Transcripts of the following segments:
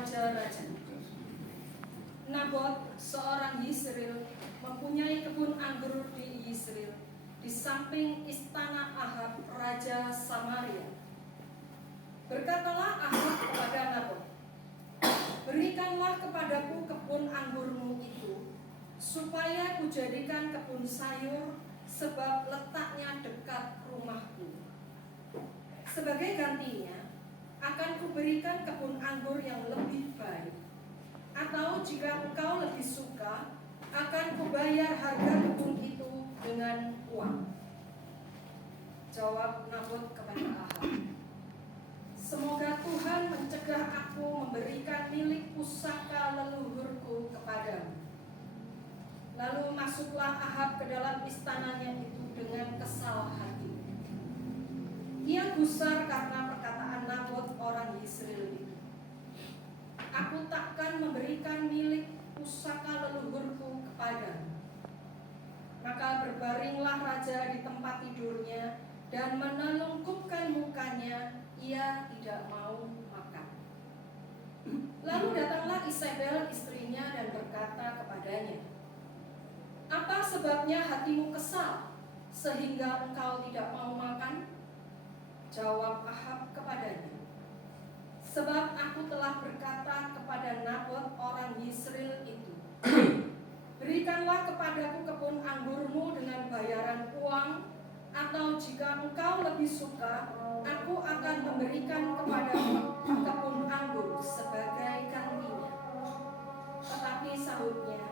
raja-raja. Nabot, seorang Yisrael, mempunyai kebun anggur di Yisrael, di samping istana Ahab, raja Samaria. Berkatalah Ahab kepada Nabot, "Berikanlah kepadaku kebun anggurmu itu, supaya kujadikan kebun sayur, sebab letaknya dekat rumahku. Sebagai gantinya, akan kuberikan kebun anggur yang lebih baik. Atau jika engkau lebih suka, akan kubayar harga kebun itu dengan uang." Jawab Nabot kepada Ahab, "Semoga Tuhan mencegah aku memberikan milik pusaka leluhurku kepadamu." Lalu masuklah Ahab ke dalam istananya itu dengan kesal hati. Ia gusar karena perkataan Nabot orang Yisrael itu. "Aku takkan memberikan milik pusaka leluhurku kepadamu." Maka berbaringlah raja di tempat tidurnya dan menelungkupkan mukanya, ia tidak mau makan. Lalu datanglah Isabel istrinya dan berkata kepadanya, "Apa sebabnya hatimu kesal, sehingga engkau tidak mau makan?" Jawab Ahab kepadanya, "Sebab aku telah berkata kepada Nabot orang Yisrael itu, berikanlah kepadaku kebun anggurmu dengan bayaran uang, atau jika engkau lebih suka, aku akan memberikan kepadamu kebun anggur sebagai gantinya." Tetapi sahutnya,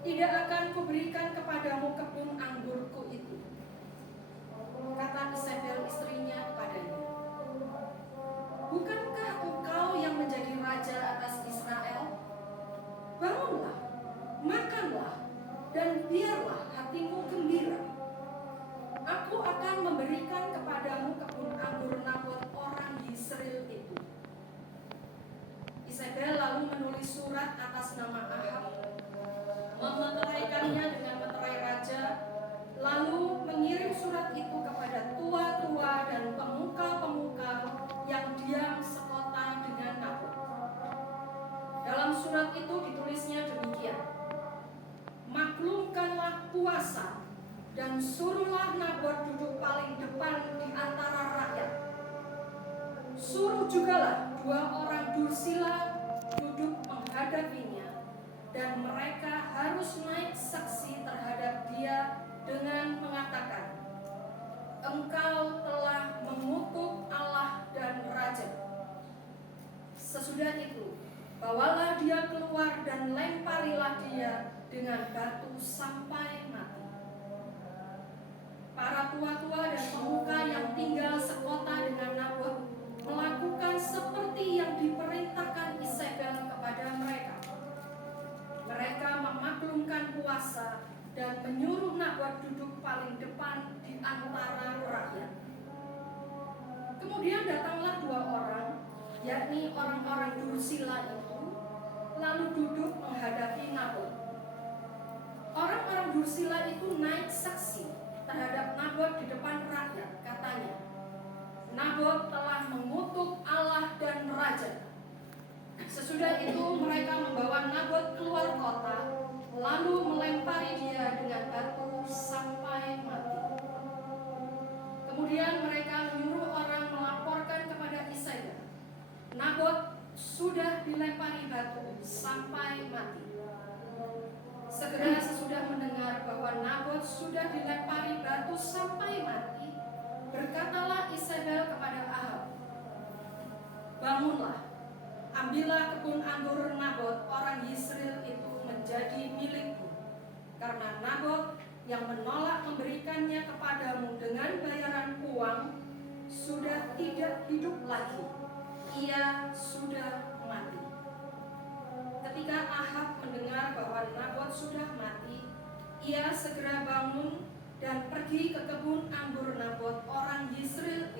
"Tidak akan kuberikan kepadamu kebun anggurku itu." Kata Isabel istrinya kepadanya, "Bukankah engkau yang menjadi raja atas Israel? Bangunlah, makanlah, dan biarlah hatimu gembira. Aku akan memberikan kepadamu kebun anggur Nabot orang Yisrael itu." Isabel lalu menulis surat atas nama Ahab, memeteraikannya dengan meterai raja, lalu mengirim surat itu kepada tua-tua dan pemuka-pemuka yang diam sekota dengan Nabot. Dalam surat itu ditulisnya demikian, "Maklumkanlah puasa dan suruhlah Nabot duduk paling depan di antara rakyat. Suruh jugalah 2 orang dursila duduk menghadapinya, dan mereka harus naik saksi terhadap dia dengan mengatakan, 'Engkau telah mengutuk Allah dan raja.' Sesudah itu, bawalah dia keluar dan lemparilah dia dengan batu sampai mati." Para tua-tua dan pemuka yang tinggal sekota dengan Nabot melakukan seperti yang diperintahkan Isabel kepada mereka. Mereka memaklumkan puasa dan menyuruh Nabot duduk paling depan di antara rakyat. Kemudian datanglah 2 orang, yakni orang-orang dursila itu, lalu duduk menghadapi Nabot. Orang-orang dursila itu naik saksi terhadap Nabot di depan rakyat. Katanya, "Nabot telah mengutuk Allah dan raja." Sesudah itu mereka membawa Nabot keluar kota, lalu melempari dia dengan batu sampai mati. Kemudian mereka menyuruh orang melaporkan kepada Isabel, "Nabot sudah dilempari batu sampai mati." Segera sesudah mendengar bahwa Nabot sudah dilempari batu sampai mati, berkatalah Isabel kepada Ahab, "Bangunlah, ambillah kebun anggur Nabot orang Yisrael itu menjadi milikmu, karena Nabot yang menolak memberikannya kepadamu dengan bayaran uang sudah tidak hidup lagi, ia sudah mati." Ketika Ahab mendengar bahwa Nabot sudah mati, ia segera bangun dan pergi ke kebun anggur Nabot orang Yisrael